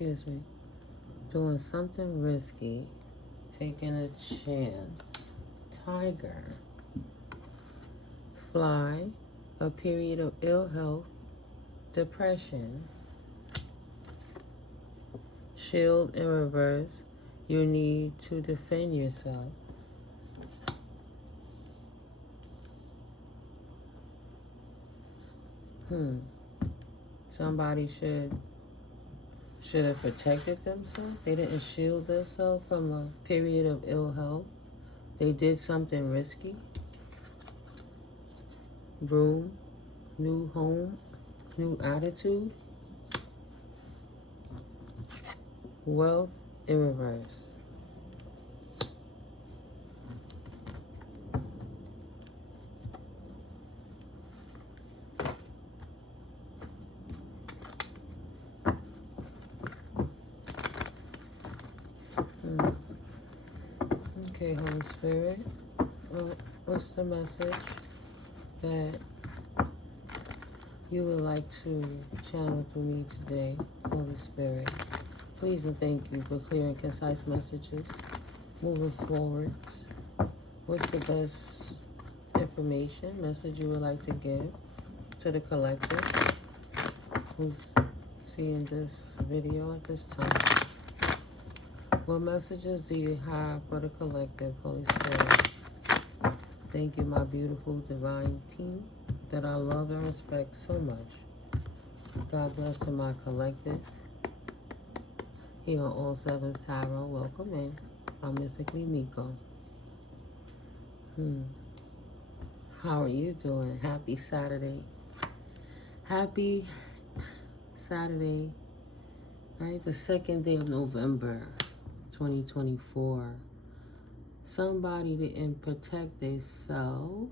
excuse me, doing something risky, taking a chance. Tiger. Fly, a period of ill health, depression. Shield in reverse, you need to defend yourself. Somebody should have protected themselves. They didn't shield themselves from a period of ill health. They did something risky. Broom, new home, new attitude. Wealth in reverse. Okay, Holy Spirit, what's the message that you would like to channel through me today, Holy Spirit? Please and thank you for clear and concise messages. Moving forward, what's the best message you would like to give to the collective who's seeing this video at this time? What messages do you have for the collective, Holy Spirit? Thank you, my beautiful divine team that I love and respect so much. God bless to my collective. Here on All Sevens Tarot, welcome in. I'm Mystically Miko. How are you doing? Happy Saturday. Happy Saturday, right? The 2nd day of November, 2024. Somebody didn't protect themselves,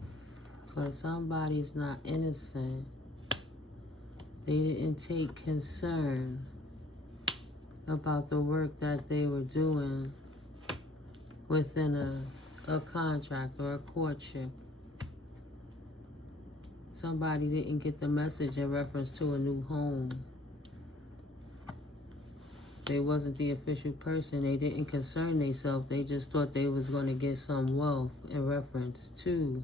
but somebody's not innocent. They didn't take concern about the work that they were doing within a contract or a courtship. Somebody didn't get the message in reference to a new home. They wasn't the official person. They didn't concern themselves. They just thought they was going to get some wealth in reference to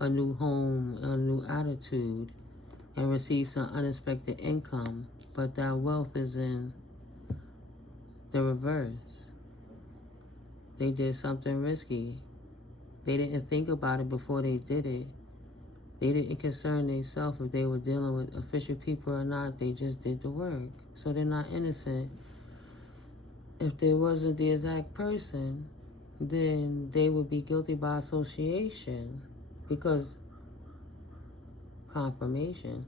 a new home, a new attitude, and receive some unexpected income. But that wealth is in the reverse. They did something risky. They didn't think about it before they did it. They didn't concern themselves if they were dealing with official people or not. They just did the work. So they're not innocent. If they wasn't the exact person, then they would be guilty by association, because confirmation.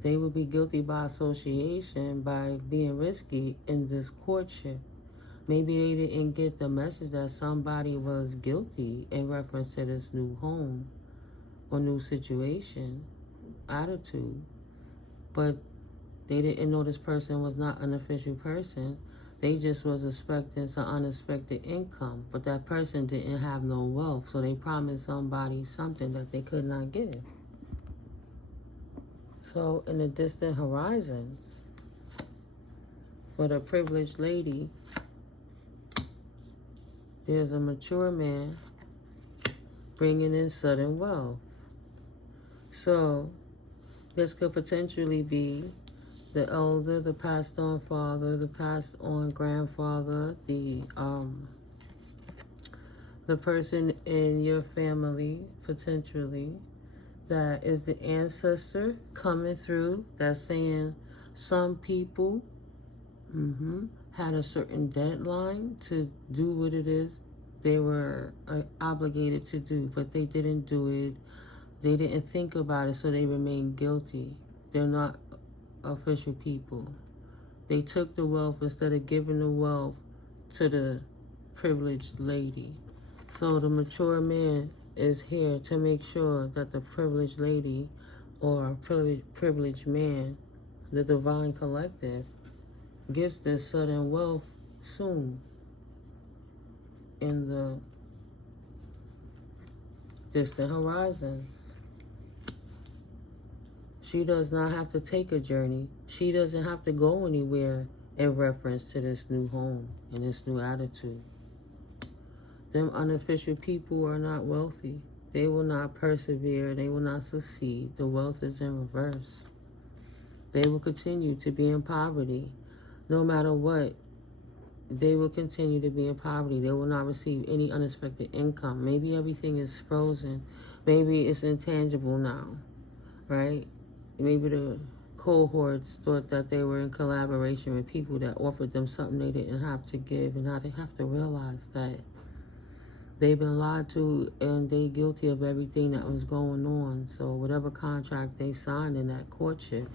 They would be guilty by association by being risky in this courtship. Maybe they didn't get the message that somebody was guilty in reference to this new home or new situation, attitude. But they didn't know this person was not an official person. They just was expecting some unexpected income. But that person didn't have no wealth, so they promised somebody something that they could not give. So in the distant horizons, for the privileged lady, there's a mature man bringing in sudden wealth. So this could potentially be the elder, the passed on father, the passed on grandfather, the person in your family, potentially, that is the ancestor coming through, that's saying some people had a certain deadline to do what it is they were obligated to do, but they didn't do it. They didn't think about it, so they remain guilty. They're not official people. They took the wealth instead of giving the wealth to the privileged lady. So the mature man is here to make sure that the privileged lady or privileged man, the divine collective, gets this sudden wealth soon in the distant horizons. She does not have to take a journey. She doesn't have to go anywhere in reference to this new home and this new attitude. Them unofficial people are not wealthy. They will not persevere. They will not succeed. The wealth is in reverse. They will continue to be in poverty. No matter what, they will continue to be in poverty. They will not receive any unexpected income. Maybe everything is frozen. Maybe it's intangible now, right? Maybe the cohorts thought that they were in collaboration with people that offered them something they didn't have to give, and now they have to realize that they've been lied to and they guilty of everything that was going on. So whatever contract they signed in that courtship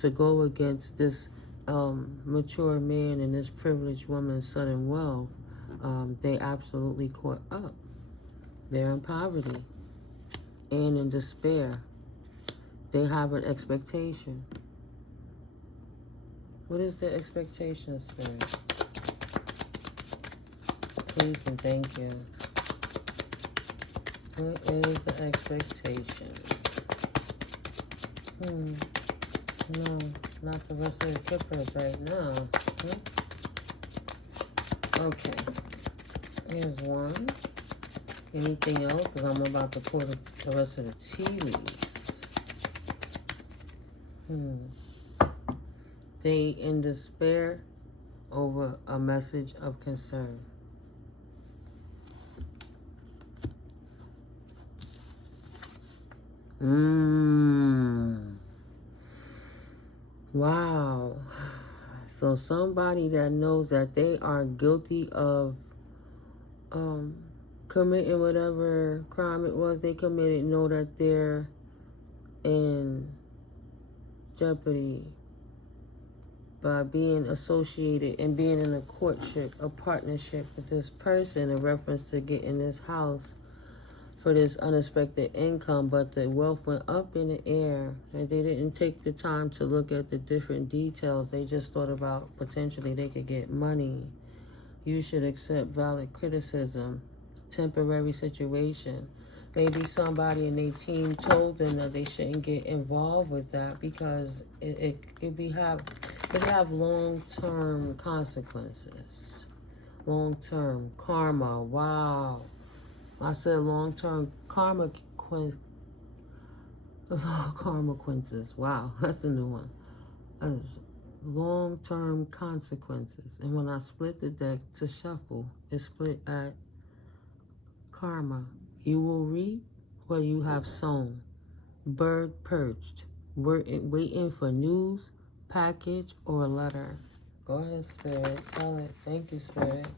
to go against this mature man and this privileged woman's sudden wealth, they absolutely caught up. They're in poverty and in despair. They have an expectation. What is the expectation, Spirit? Please and thank you. What is the expectation? No, not the rest of the trippers right now. Okay. Here's one. Anything else? Because I'm about to pour the rest of the tea leaves. They in despair over a message of concern. Wow. So somebody that knows that they are guilty of committing whatever crime it was they committed, know that they're in jeopardy by being associated and being in a courtship, a partnership with this person in reference to getting this house for this unexpected income, but the wealth went up in the air and they didn't take the time to look at the different details. They just thought about potentially they could get money. You should accept valid criticism. Temporary situation. Maybe somebody in their team told them that they shouldn't get involved with that because it have long-term consequences. Long-term karma. Wow. I said long-term karma consequences. Wow, that's a new one. Long-term consequences. And when I split the deck to shuffle, it split at karma. You will reap what you have sown. Bird perched. Waiting for news, package, or a letter. Go ahead, Spirit. Tell it. Thank you, Spirit.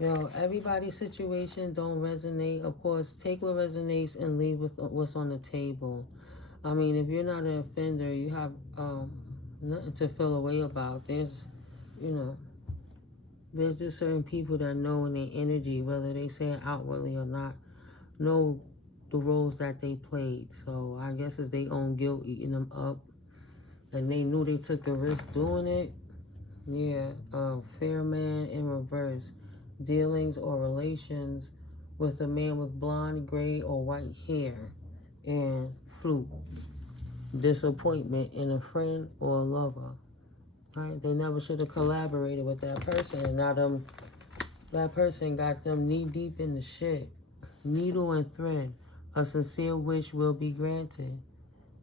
Yo, everybody's situation don't resonate. Of course, take what resonates and leave with what's on the table. I mean, if you're not an offender, you have nothing to feel away about. There's just certain people that know in their energy, whether they say it outwardly or not, know the roles that they played. So I guess it's their own guilt eating them up. And they knew they took a risk doing it. Yeah, fair man in reverse. Dealings or relations with a man with blonde, gray, or white hair. And fluke. Disappointment in a friend or a lover. Right? They never should have collaborated with that person. And now that person got them knee deep in the shit. Needle and thread. A sincere wish will be granted.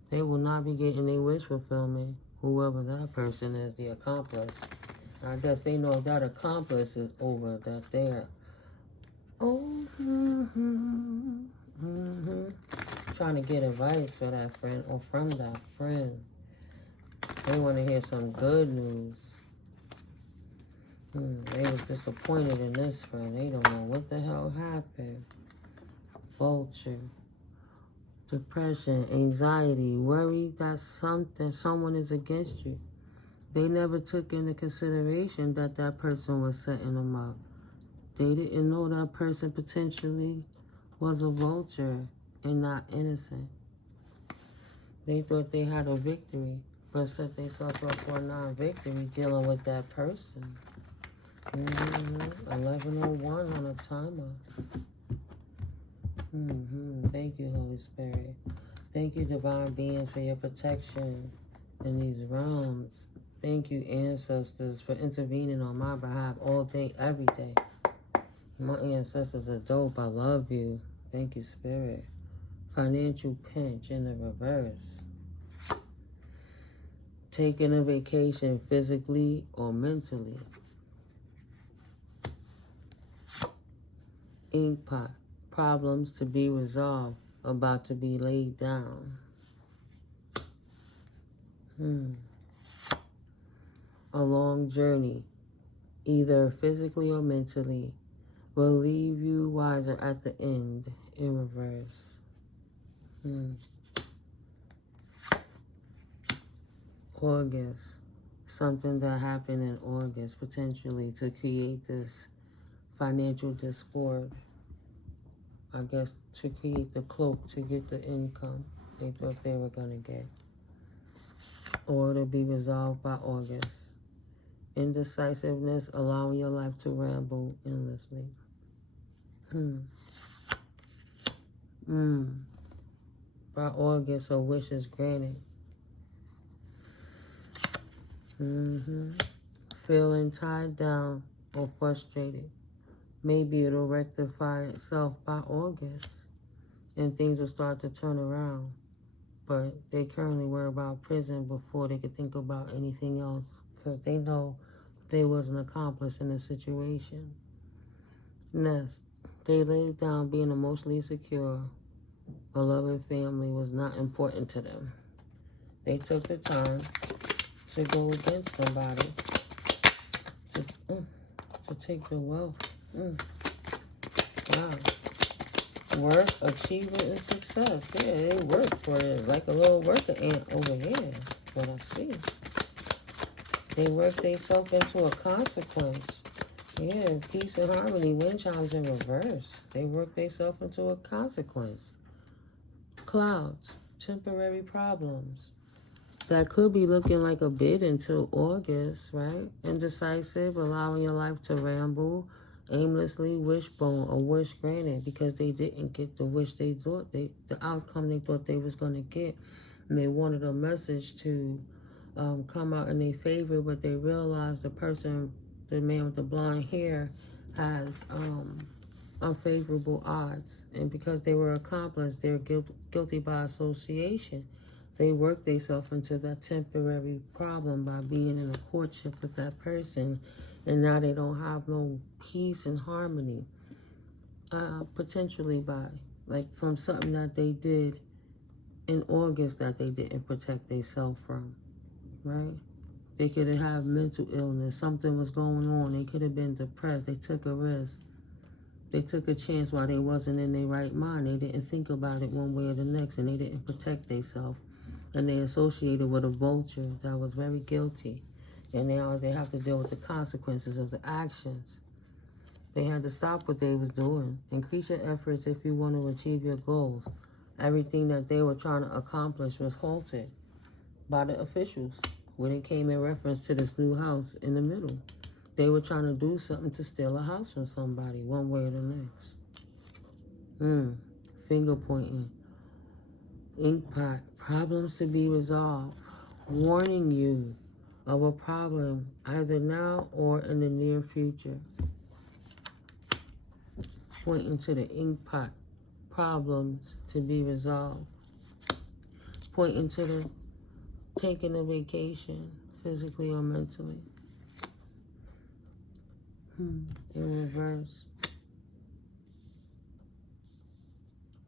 They will not be getting their wish fulfillment. Whoever that person is, the accomplice. I guess they know if that accomplice is over, that they're trying to get advice for that friend or from that friend. They want to hear some good news. They was disappointed in this friend. They don't know what the hell happened. Vulture. Depression, anxiety, worry that someone is against you. They never took into consideration that that person was setting them up. They didn't know that person potentially was a vulture and not innocent. They thought they had a victory, but set themselves up for a non-victory dealing with that person. 11:01 on a timer. Thank you, Holy Spirit. Thank you, divine beings, for your protection in these realms. Thank you, ancestors, for intervening on my behalf all day, every day. My ancestors are dope. I love you. Thank you, Spirit. Financial pinch in the reverse. Taking a vacation physically or mentally. Inkpot. Problems to be resolved. About to be laid down. A long journey, either physically or mentally, will leave you wiser at the end in reverse. August. Something that happened in August, potentially, to create this financial discord. I guess to create the cloak to get the income they thought they were going to get. Or to be resolved by August. Indecisiveness, allowing your life to ramble endlessly. By August, a wish is granted. Feeling tied down or frustrated. Maybe it'll rectify itself by August and things will start to turn around. But they currently worry about prison before they could think about anything else because they know they wasn't accomplished in the situation. Next, they laid down being emotionally secure. A loving family was not important to them. They took the time to go against somebody to take the wealth. Wow. Work, achievement, and success. Yeah, they work for it like a little worker ant over here. What I see. They work themselves into a consequence. Yeah, peace and harmony. Wind chimes in reverse. They work themselves into a consequence. Clouds, temporary problems. That could be looking like a bid until August, right? Indecisive, allowing your life to ramble. Aimlessly, wishbone, or wish granted because they didn't get the wish they thought the outcome they thought they was going to get. And they wanted a message to come out in their favor, but they realized the man with the blonde hair, has unfavorable odds. And because they were accomplished, they're guilty by association. They worked themselves into that temporary problem by being in a courtship with that person. And now they don't have no peace and harmony. Potentially from something that they did in August that they didn't protect themselves from, right? They could have mental illness. Something was going on. They could have been depressed. They took a risk. They took a chance while they wasn't in their right mind. They didn't think about it one way or the next, and they didn't protect themselves. And they associated with a vulture that was very guilty. And now they have to deal with the consequences of the actions. They had to stop what they was doing. Increase your efforts if you want to achieve your goals. Everything that they were trying to accomplish was halted by the officials when it came in reference to this new house in the middle. They were trying to do something to steal a house from somebody, one way or the next. Finger pointing. Inkpot. Problems to be resolved. Warning you of a problem either now or in the near future. Pointing to the inkpot. Problems to be resolved. Pointing to the taking a vacation, physically or mentally. In reverse.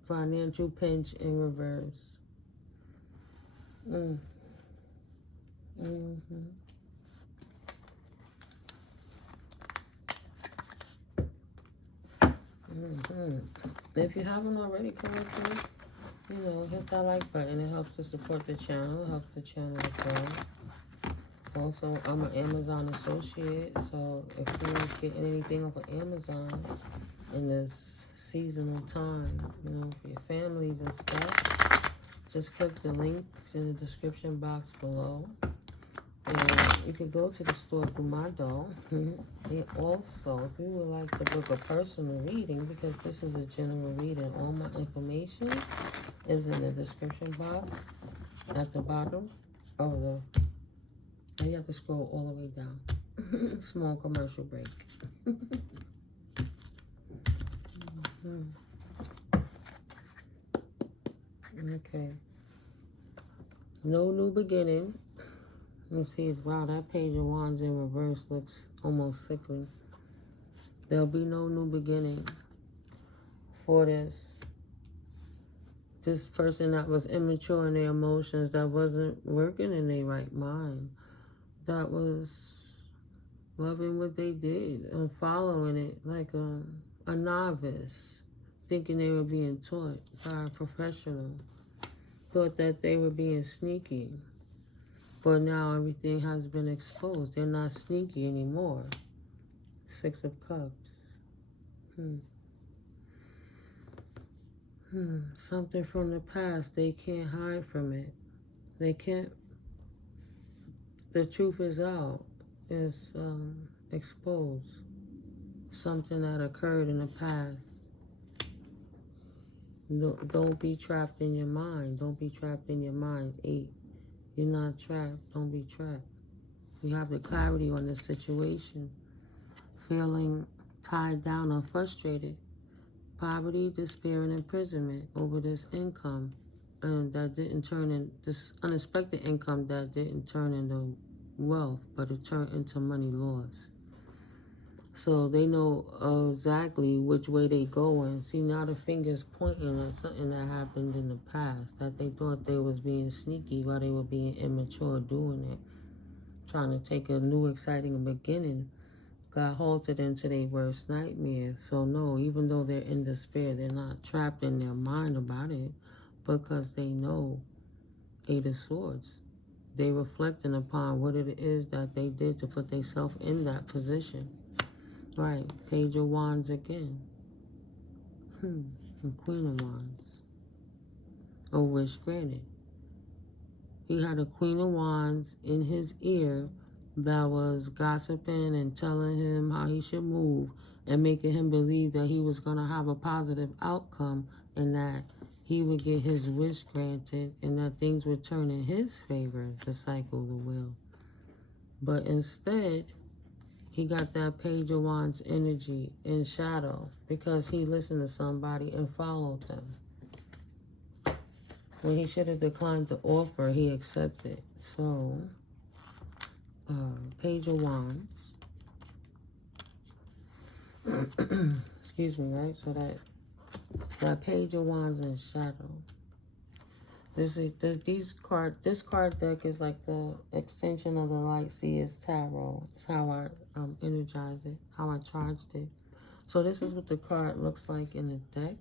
Financial pinch in reverse. If you haven't already, come up here, hit that like button. It helps to support the channel. It helps the channel grow. Also, I'm an Amazon associate, so if you're getting anything off of Amazon in this seasonal time, for your families and stuff, just click the links in the description box below. And you can go to the store through my door. And also, if you would like to book a personal reading, because this is a general reading, all my information is in the description box at the bottom. Oh, now you have to scroll all the way down. Small commercial break. Okay. No new beginning. Let's see. Wow, that page of wands in reverse looks almost sickly. There'll be no new beginning for this person that was immature in their emotions, that wasn't working in their right mind, that was loving what they did and following it like a novice, thinking they were being taught by a professional, thought that they were being sneaky. But now everything has been exposed. They're not sneaky anymore. Six of Cups. Something from the past, they can't hide from it. They can't. The truth is out. It's exposed. Something that occurred in the past. No, don't be trapped in your mind. Don't be trapped in your mind. 8. You're not trapped. Don't be trapped. You have the clarity on this situation. Feeling tied down or frustrated. Poverty, despair, and imprisonment over this income. And that didn't turn in, this unexpected income that didn't turn into wealth, but it turned into money lost. So they know exactly which way they going. See, now the finger's pointing at something that happened in the past, that they thought they was being sneaky while they were being immature doing it. Trying to take a new exciting beginning. Got halted into their worst nightmare. So no, even though they're in despair, they're not trapped in their mind about it, because they know 8 of Swords. They reflecting upon what it is that they did to put themselves in that position. Right, Page of Wands again. And Queen of Wands. A wish granted. He had a Queen of Wands in his ear that was gossiping and telling him how he should move and making him believe that he was going to have a positive outcome and that he would get his wish granted and that things would turn in his favor to cycle the wheel. But instead, he got that Page of Wands energy in shadow because he listened to somebody and followed them. When he should have declined the offer, he accepted. So, Page of Wands. Excuse me, right? So that Page of Wands in shadow. This card deck is like the extension of the Light Seers Tarot. It's how I energize it, how I charged it. So this is what the card looks like in the deck.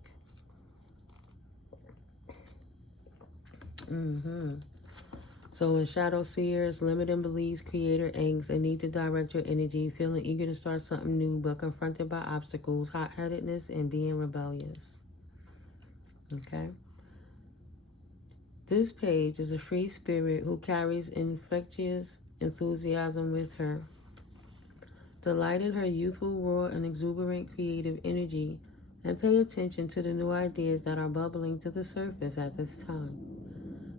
So in Shadow Seers, limiting beliefs, creator angst, and need to direct your energy, feeling eager to start something new, but confronted by obstacles, hot-headedness, and being rebellious. Okay? This page is a free spirit who carries infectious enthusiasm with her. Delight in her youthful, raw, and exuberant creative energy, and pay attention to the new ideas that are bubbling to the surface at this time.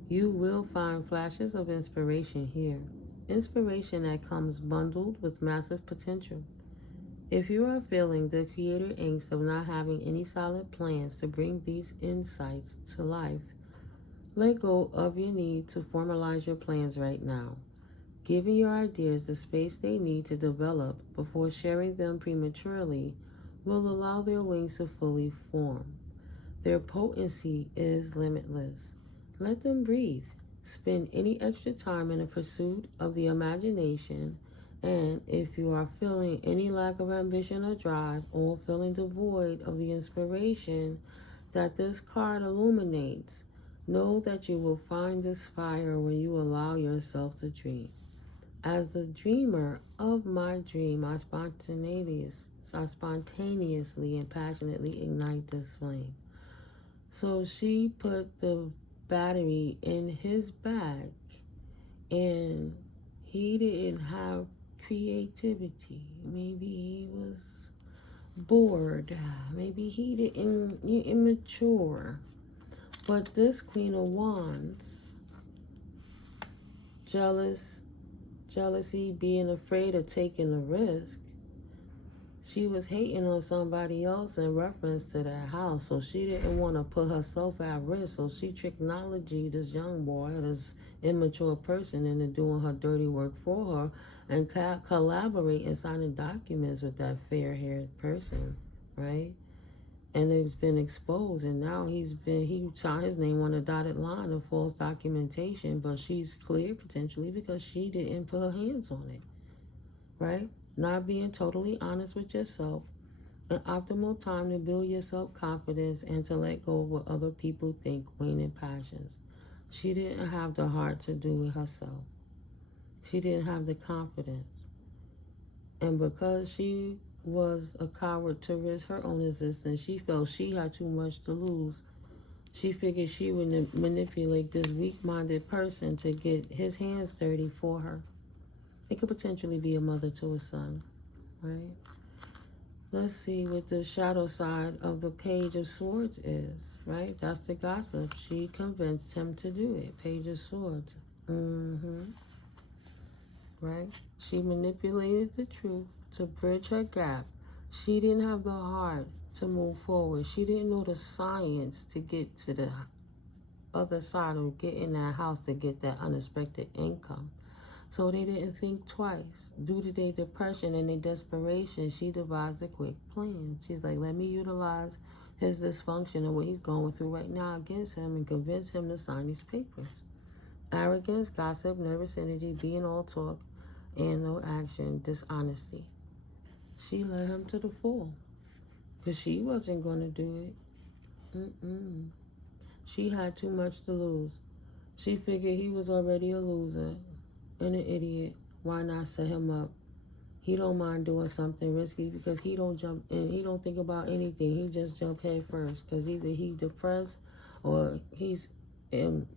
You will find flashes of inspiration here. Inspiration that comes bundled with massive potential. If you are feeling the creator angst of not having any solid plans to bring these insights to life, let go of your need to formalize your plans right now. Giving your ideas the space they need to develop before sharing them prematurely will allow their wings to fully form. Their potency is limitless. Let them breathe. Spend any extra time in the pursuit of the imagination, and if you are feeling any lack of ambition or drive, or feeling devoid of the inspiration that this card illuminates, know that you will find this fire when you allow yourself to dream. As the dreamer of my dream, I spontaneously and passionately ignite this flame. So she put the battery in his bag, and he didn't have creativity. Maybe he was bored. Maybe he didn't, immature. But this Queen of Wands jealousy, being afraid of taking a risk. She was hating on somebody else in reference to that house, so she didn't want to put herself at risk. So she technology this young boy, this immature person, into doing her dirty work for her and collaborate and signing documents with that fair-haired person, right? And it's been exposed, and now he signed his name on a dotted line of false documentation, but she's clear potentially because she didn't put her hands on it, right? Not being totally honest with yourself, an optimal time to build your self-confidence and to let go of what other people think, waning passions. She didn't have the heart to do it herself. She didn't have the confidence. And because she was a coward to risk her own existence, she felt she had too much to lose. She figured she would manipulate this weak-minded person to get his hands dirty for her. It could potentially be a mother to a son, right? Let's see what the shadow side of the Page of Swords is, right? That's the gossip. She convinced him to do it. Page of Swords. Right? She manipulated the truth to bridge her gap. She didn't have the heart to move forward. She didn't know the science to get to the other side of getting that house to get that unexpected income. So they didn't think twice. Due to their depression and their desperation, she devised a quick plan. She's like, let me utilize his dysfunction and what he's going through right now against him and convince him to sign these papers. Arrogance, gossip, nervous energy, being all talk and no action, dishonesty. She led him to the fall because she wasn't going to do it. She had too much to lose. She figured he was already a loser and an idiot. Why not set him up? He don't mind doing something risky because he don't jump and he don't think about anything. He just jump head first because either he depressed or he's ill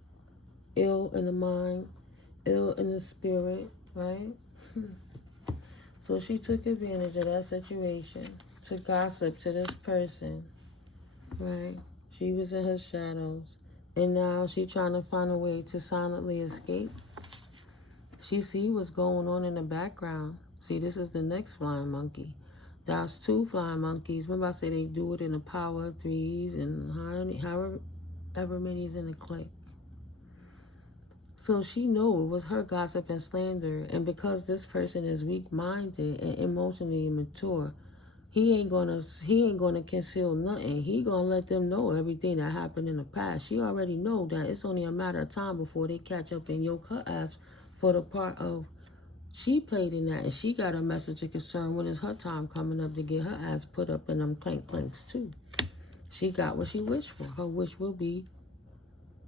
in the mind, ill in the spirit, right? So she took advantage of that situation to gossip to this person, right? She was in her shadows, and now she's trying to find a way to silently escape. She see what's going on in the background. See, this is the next flying monkey. That's two flying monkeys. Remember I said they do it in the power of threes and however many is in the clique. So she knew it was her gossip and slander, and because this person is weak-minded and emotionally immature, he ain't gonna conceal nothing. He gonna let them know everything that happened in the past. She already know that it's only a matter of time before they catch up and yoke her ass for the part of she played in that, and she got a message of concern when it's her time coming up to get her ass put up in them clanks too. She got what she wished for. Her wish will be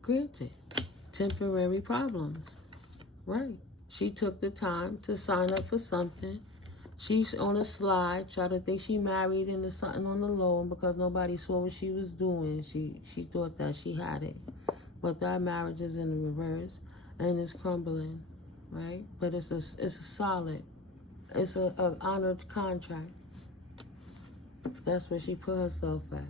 granted. Temporary problems, right? She took the time to sign up for something. She's on a slide, try to think she married into something on the low, and because nobody saw what she was doing, she thought that she had it. But that marriage is in the reverse, and it's crumbling, right? But it's a solid, it's an honored contract. That's where she put herself at.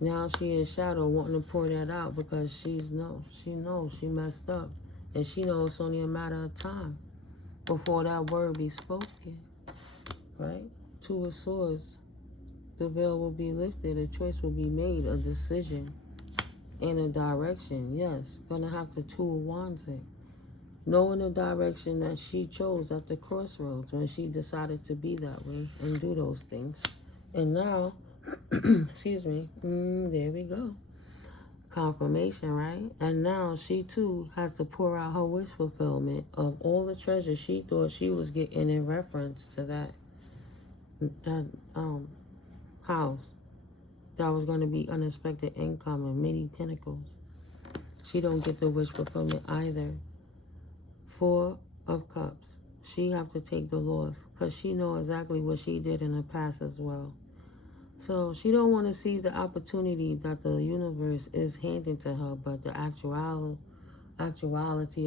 Now she in shadow wanting to pour that out because she knows she messed up. And she knows it's only a matter of time before that word be spoken, right? Two of Swords, the veil will be lifted, a choice will be made, a decision and a direction. Yes, gonna have the Two of Wands in. Knowing the direction that she chose at the crossroads when she decided to be that way and do those things. And now, excuse me, there we go. Confirmation, right? And now she too has to pour out her wish fulfillment of all the treasure she thought she was getting in reference to that house that was going to be unexpected income and many pinnacles. She don't get the wish fulfillment either. Four of Cups. She have to take the loss because she know exactly what she did in the past as well. So she don't want to seize the opportunity that the universe is handing to her, but the actuality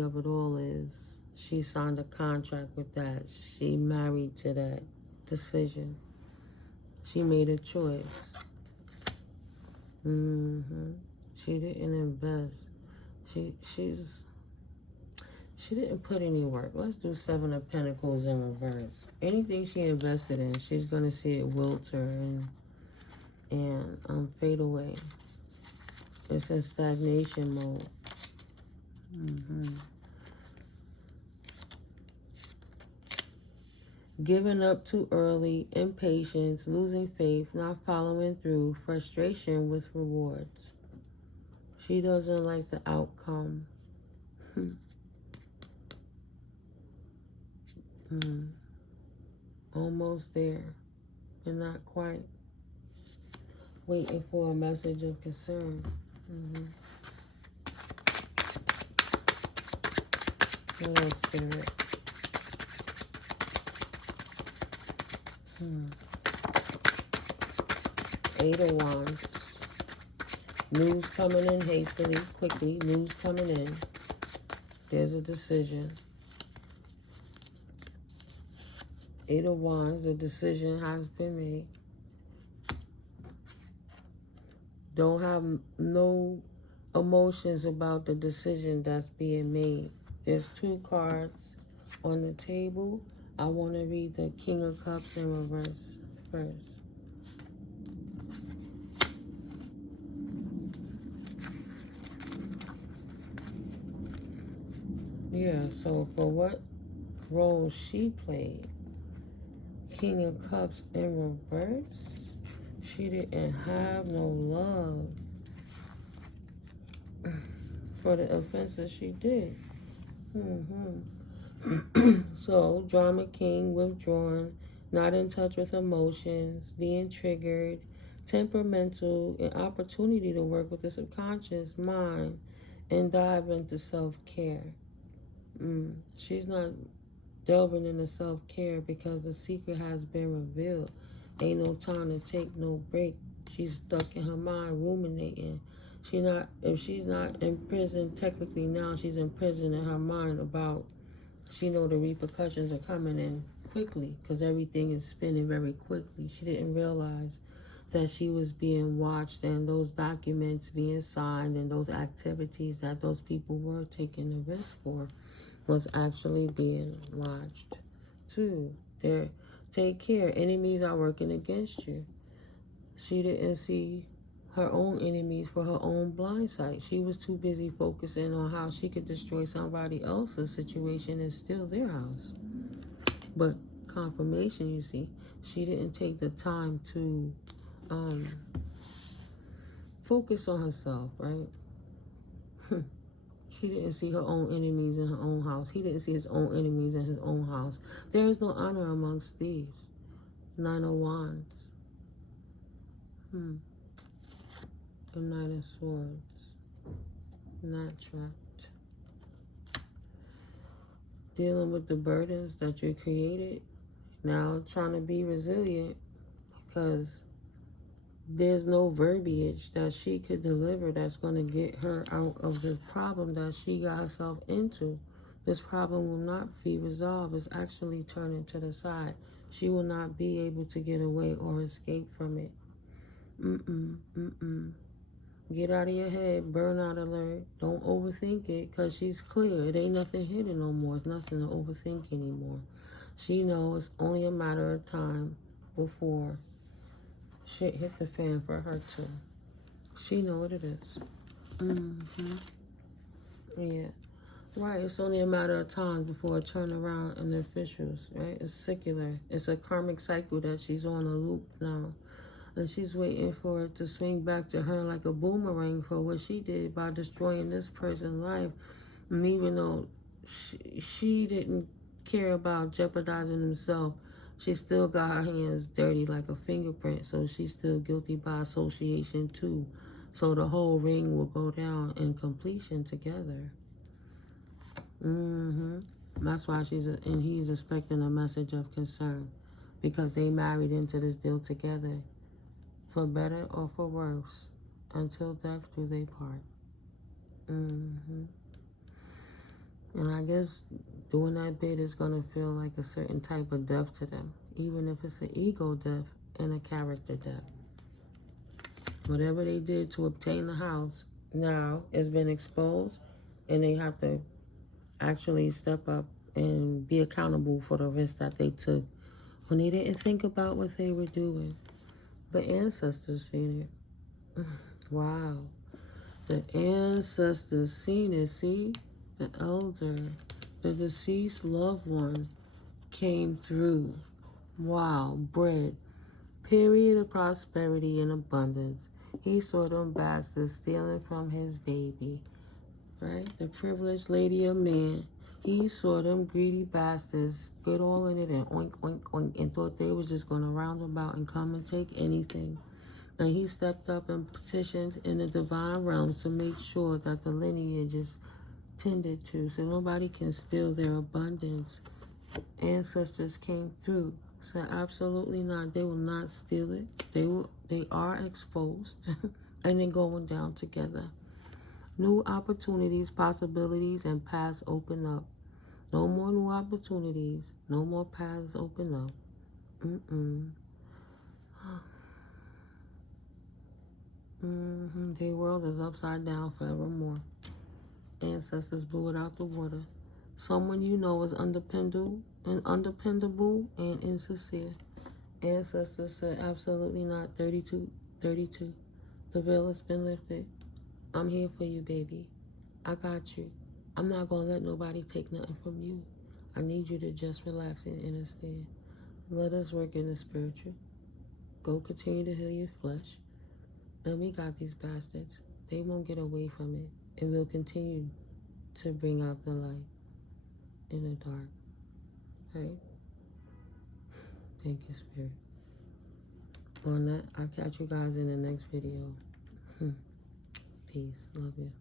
of it all is she signed a contract with that. She married to that decision. She made a choice. She didn't invest. She didn't put any work. Let's do Seven of Pentacles in reverse. Anything she invested in, she's going to see it wilter and fade away. It's in stagnation mode. Giving up too early, impatience, losing faith, not following through, frustration with rewards. She doesn't like the outcome. Almost there, but not quite. Waiting for a message of concern. What else, Spirit? Eight of Wands. News coming in hastily, quickly. News coming in. There's a decision. Eight of Wands, the decision has been made. Don't have no emotions about the decision that's being made. There's two cards on the table. I want to read the King of Cups in reverse first. Yeah, so for what role she played, King of Cups in reverse, she didn't have no love for the offenses she did. So, Drama King, withdrawn, not in touch with emotions, being triggered, temperamental, an opportunity to work with the subconscious mind and dive into self-care. She's not delving into self-care because the secret has been revealed. Ain't no time to take no break. She's stuck in her mind ruminating. If she's not in prison technically now, she's in prison in her mind about, she know the repercussions are coming in quickly because everything is spinning very quickly. She didn't realize that she was being watched and those documents being signed and those activities that those people were taking the risk for was actually being watched too. Take care. Enemies are working against you. She didn't see her own enemies for her own blind sight. She was too busy focusing on how she could destroy somebody else's situation and steal their house. But confirmation, you see, she didn't take the time to focus on herself, right? She didn't see her own enemies in her own house. He didn't see his own enemies in his own house. There is no honor amongst thieves. 9 of Wands. The Knight of Swords. Not trapped. Dealing with the burdens that you created. Now trying to be resilient because there's no verbiage that she could deliver that's going to get her out of the problem that she got herself into. This problem will not be resolved. It's actually turning to the side. She will not be able to get away or escape from it. Get out of your head. Burnout alert. Don't overthink it because she's clear. It ain't nothing hidden no more. It's nothing to overthink anymore. She knows it's only a matter of time before shit hit the fan for her too. She know what it is. Yeah. Right, it's only a matter of time before it turn around in the officials, right? It's secular. It's a karmic cycle that she's on a loop now. And she's waiting for it to swing back to her like a boomerang for what she did by destroying this person's life. And even though she didn't care about jeopardizing himself, she still got her hands dirty like a fingerprint, so she's still guilty by association too. So the whole ring will go down in completion together. That's why he's expecting a message of concern, because they married into this deal together, for better or for worse, until death do they part. And I guess doing that bit is going to feel like a certain type of death to them, even if it's an ego death and a character death. Whatever they did to obtain the house now has been exposed, and they have to actually step up and be accountable for the risk that they took when they didn't think about what they were doing. The ancestors seen it. Wow. The ancestors seen it. See? The elder, the deceased loved one came through. Wow. Bread. Period of prosperity and abundance. He saw them bastards stealing from his baby. Right? The privileged lady of man. He saw them greedy bastards get all in it and oink, oink, oink, and thought they was just going to round about and come and take anything. And he stepped up and petitioned in the divine realms to make sure that the lineage is tended to, so nobody can steal their abundance. Ancestors came through, said absolutely not. They will not steal it. They are exposed, and they're going down together. New opportunities, possibilities, and paths open up. No more new opportunities. No more paths open up. Their world is upside down forevermore. Ancestors blew it out the water. Someone you know is undependable and insincere. Ancestors said absolutely not. 32. The veil has been lifted. I'm here for you, baby. I got you. I'm not going to let nobody take nothing from you. I need you to just relax and understand. Let us work in the spiritual. Go continue to heal your flesh. And we got these bastards. They won't get away from it. And we'll continue to bring out the light in the dark. Right? Thank you, Spirit. On that, I'll catch you guys in the next video. Peace. Love you.